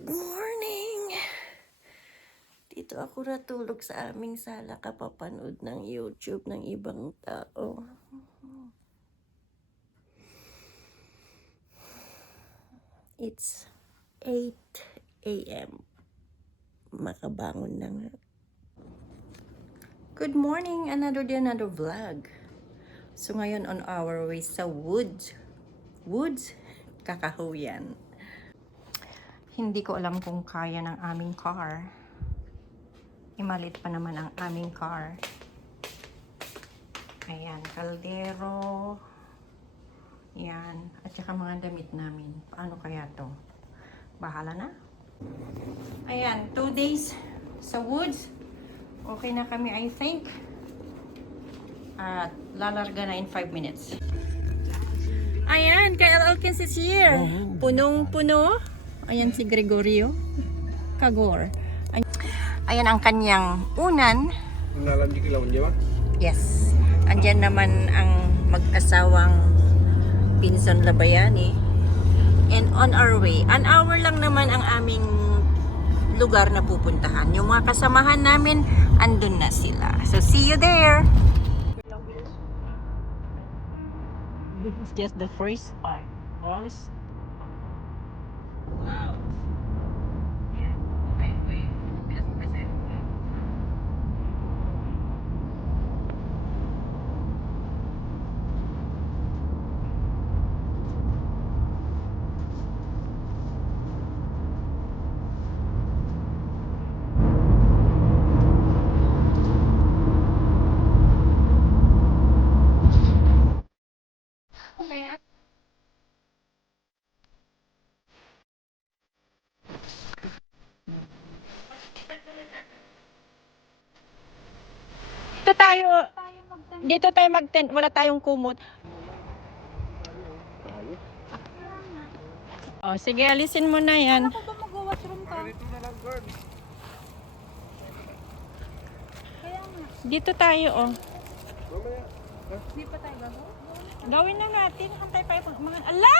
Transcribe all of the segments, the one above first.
Morning! Dito ako natulog sa aming sala kapapanood ng YouTube ng ibang tao. It's 8 a.m. Makabangon na nga. Good morning! Another day, another vlog. So ngayon on our way sa woods, Kakahuyan. Hindi ko alam kung kaya ng aming car. Imalit pa naman ang aming car. Ayan, kaldero. Yan. At saka mga damit namin. Paano kaya to? Bahala na. Ayan, 2 days sa woods. Okay na kami, I think. At lalarga na in 5 minutes. Ayan, Kyle Elkins is here. Punong-puno. Ayan si Gregorio Kagor. Ayan ang kanyang unan. Yes. Andyan naman ang mag-asawang Pinsan Labayani. And on our way, an hour lang naman ang aming lugar na pupuntahan. Yung mga kasamahan namin, andun na sila. So see you there! This is just the first part. Wow. Dito tayo mag-tent, wala tayong kumot. Oh, sige, alisin mo na yan. Ako ba mag-washroom ka? Dito na lang, girl. Kaya nga. Dito tayo, oh. Mamaya. Di pa tayo bago? Gawin na natin. Hantay pa yung mga... Ala!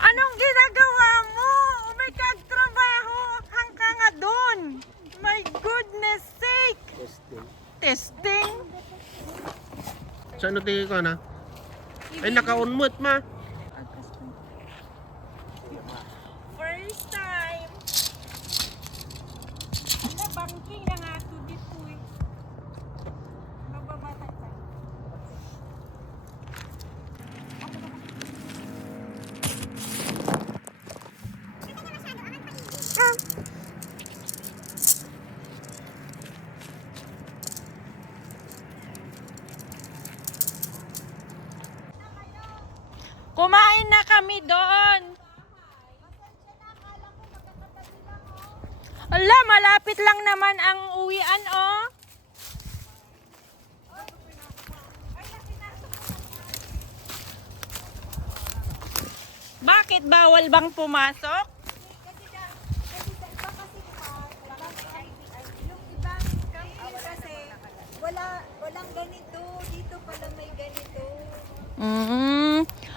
Anong ginagawa mo? May kagtrabaho. Hang ka nga doon. My goodness sake! Testing? Sa ano tingin ko na? Ay, naka-unmute ma. First time. Ala, banking na nga to dito eh. Magbabata tayo. Kumain na kami doon. Ala, malapit lang naman ang uwian, oh. Bakit bawal bang pumasok? Walang ganito. Dito pala may ganito.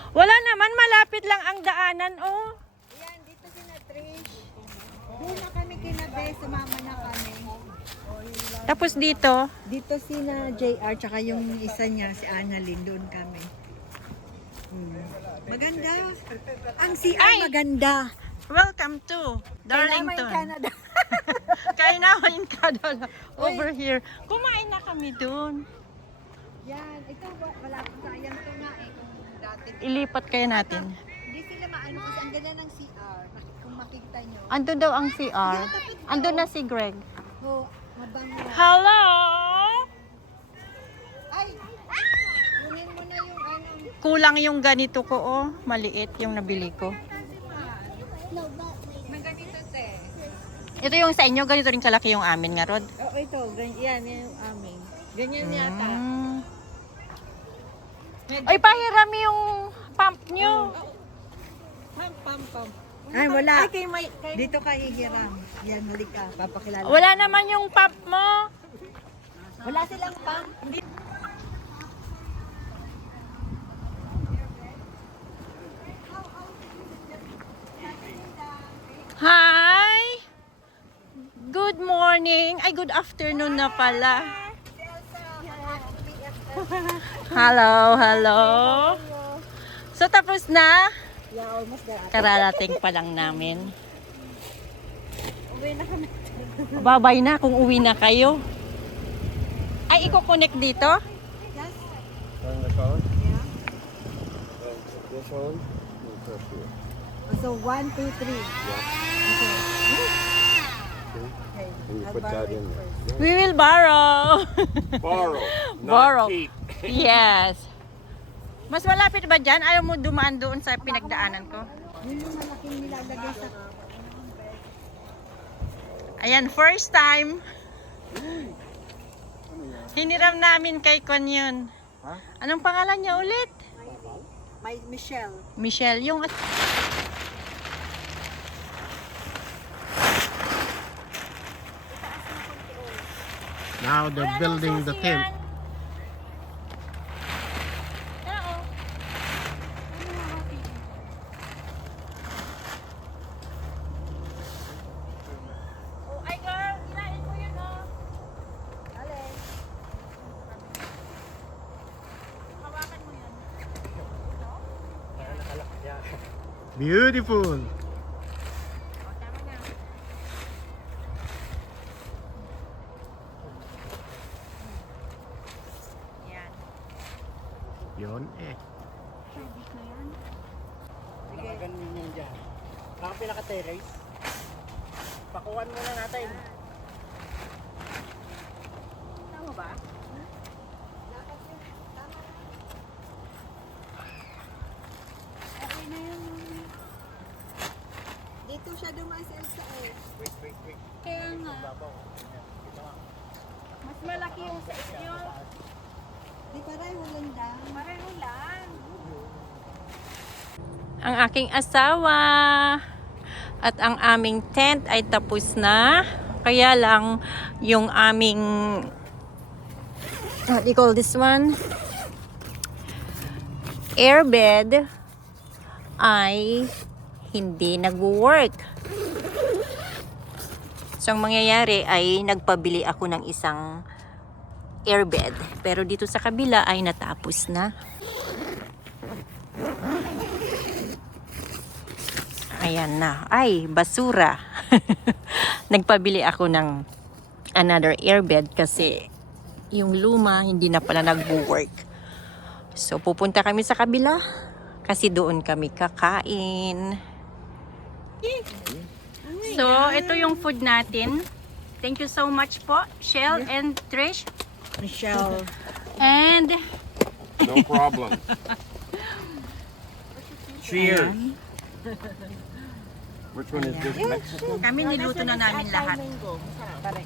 Wala naman, malapit lang ang daanan, oh. Yan, dito sina Trish. Doon na kami kinabe, sumama na kami. Tapos dito, Dito sina JR, tsaka yung isa niya, si Annalyn, doon kami. Maganda. Ang CR Ay! maganda. welcome to Darlington. Canada. Kainaman Canada. Over here. Kumain na kami doon. Yan, ito malapit sa yan ito nga eh, kung dati. Ilipat kaya natin. Hindi sila maano kasi ang ganda ng CR. Kung makikita nyo. Andun daw ang CR. Andun na si Greg. Oh, mabango. Hello! Ay! Kunin mo na yung ano. Kulang yung ganito ko, oh. Maliit yung nabili ko. May ganito te. Ito yung sa inyo, ganito rin kalaki yung amin nga, Rod. Oh, ito. Yan yung amin. Ganyan yata. Ay, pahiram yung pump nyo. Pam. Ay, wala. Dito ka hihiram. Yan, halika. Papakilala. Wala naman yung pump mo. Wala silang pam. Hi! morning. Ay, good afternoon na pala. Si Elsa, ang BFF. Hello, hello. So, tapos na? Yeah, almost there. Kararating pa lang namin. Uwi na kami. Babay na kung uwi na kayo. Ay, i-connect dito? Yes? Turn the phone. Yeah. This one. You press here. So, 1, 2, 3. Okay. Okay. And you I'll put borrow that it in there. first. We will borrow. Borrow, not Borrow. keep. Yes. Mas malapit ba dyan? Ayaw mo dumaan doon sa pinagdaanan ko? Yun yung malaking nilalagay sa... Ayan, first time. Hiniram namin kay Kwan yun. Anong pangalan niya ulit? May Michelle. Michelle, yung... Now they're building the tent. Oh, ay girl, hilain mo yun oh. Alin? Hawakan mo yun. Beautiful. Oh, tama na. Yan. Yun eh. Sige. Ganun yun dyan. Baka pinaka-terrace. Pakuhan muna natin. Tama ba? Dapat yun. Tama. Okay na yun. Dito siya dumaan si Elsa eh. Wait. Kaya nga. Babaw. Ayan, kita nga. Mas malaki yung sa inyo. Di pareho lang daw. Pareho lang. Ang aking asawa at ang aming tent ay tapos na. Kaya lang yung aming what do you call this one? Airbed ay hindi nagwo-work. So ang mangyayari ay nagpabili ako ng isang airbed. Pero dito sa kabila ay natapos na. Ayan na. Ay, basura. Nagpabili ako ng another airbed kasi yung luma hindi na pala nagwo-work. So pupunta kami sa kabila kasi doon kami kakain. So ito yung food natin. Thank you so much po, Shell and Trish. Michelle. And No problem. Cheers. Which one is this? Mexican? kami niluto na namin lahat.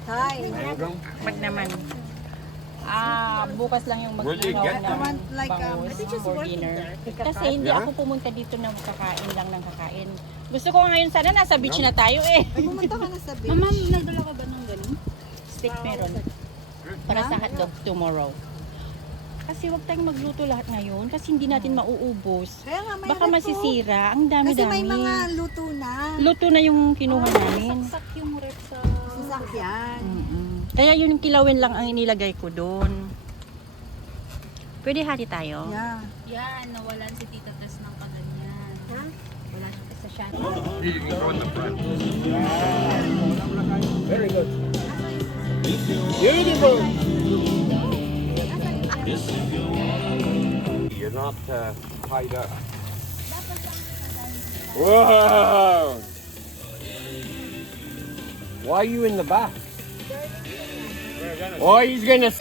Hi. Mango? Wag naman. Bukas lang yung Where do you get mag-ihaw I ng want like bangus for dinner. Kasi hindi Yeah? ako pumunta dito na kakain lang ng kakain. Gusto ko ngayon sana nasa beach na tayo eh. Ay, pumunta ka na sa beach. Mama, nagdala ka ba ng ganun? Steak meron. Para sa hotdog tomorrow. Kasi wag tayong magluto lahat ngayon kasi hindi natin mauubos. Kaya nga may Baka rep po. masisira. Ang Kasi dami-dami. may mga luto na. Luto na yung kinuha namin. yung rep sa sasakyan. Kaya yun yung kilawin lang ang inilagay ko doon. Pwede hati tayo? Yeah. Yan, nawalan si Tita Tess ng kaganyan. Ha? Wala siya sa shot. You can go in the front. Very good. Beautiful. You're not tied up. Whoa! Why are you in the back? Oh, he's gonna.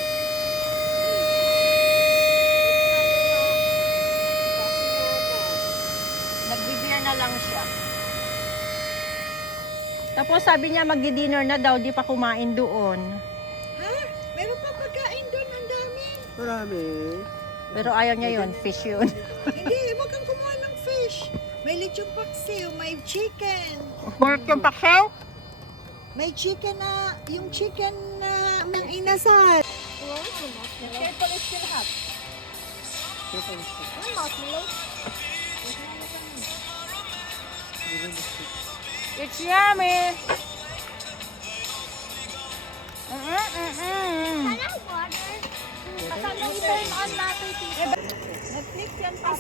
Nagbi-beer na lang siya. Tapos sabi niya magdi-dinner na daw, di pa kumain doon. Ha? Meron pa pagkain doon, ang dami. Marami. Pero ayaw niya yun, fish yun. Hindi, wag kang kumuha ng fish. May lechong paksiw, may chicken. Pork yung paksaw? May chicken na, yung chicken na ng inasal. Careful is still hot. Ano, marshmallow? It's yummy!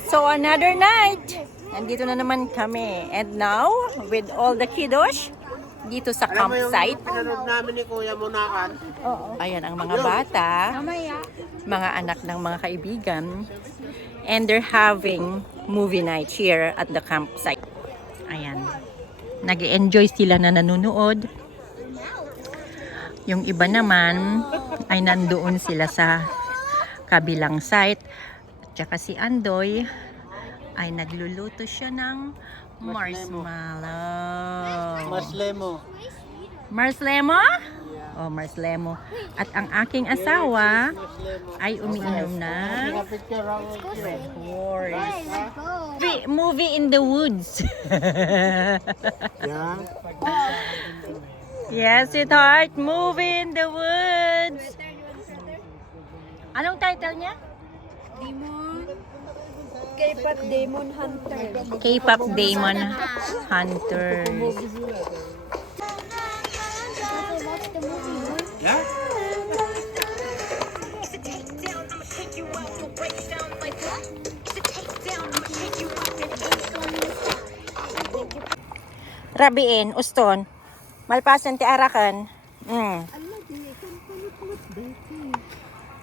So another night. Nandito na naman kami. And now, with all the kiddos, dito sa Alam mo yung campsite. pinanood namin ni Kuya Munakan? Ayan ang mga bata, mga anak ng mga kaibigan. And they're having movie night here at the campsite. Ayan. Nag-enjoy sila na nanonood. Yung iba naman ay nandoon sila sa kabilang site. Tsaka si Andoy ay nagluluto siya ng marshmallow. Maslemo. Marslemo? Oh, marslemo. At ang aking asawa ay umiinom ng Picture ako. Red Horse. Movie in the woods. Yeah. Yes, sweetheart. Movie in the woods. Anong title niya? K-pop Demon Hunter. K-pop Demon Hunters. Yeah? Rabiin, uston. Malpasan ti arakan.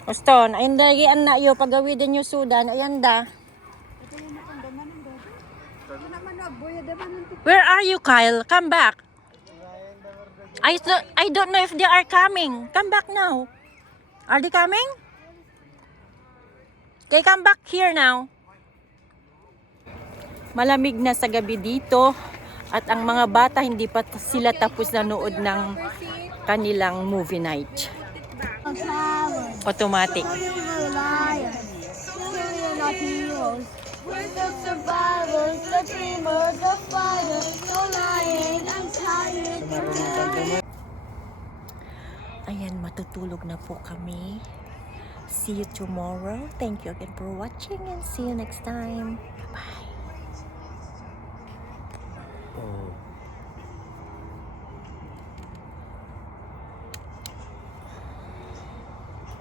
Uston, ayun lagi anak yo pagawidin yo sudan, ayan da. Where are you, Kyle? Come back. I don't know if they are coming. Come back now. Are they coming? Okay, come back here now. Malamig na sa gabi dito at ang mga bata hindi pa sila tapos nanood ng kanilang movie night. Automatic. We're the survivors, the dreamers, the fighters, no lying, I'm tired. Ayan, matutulog na po kami. See you tomorrow. Thank you again for watching and see you next time.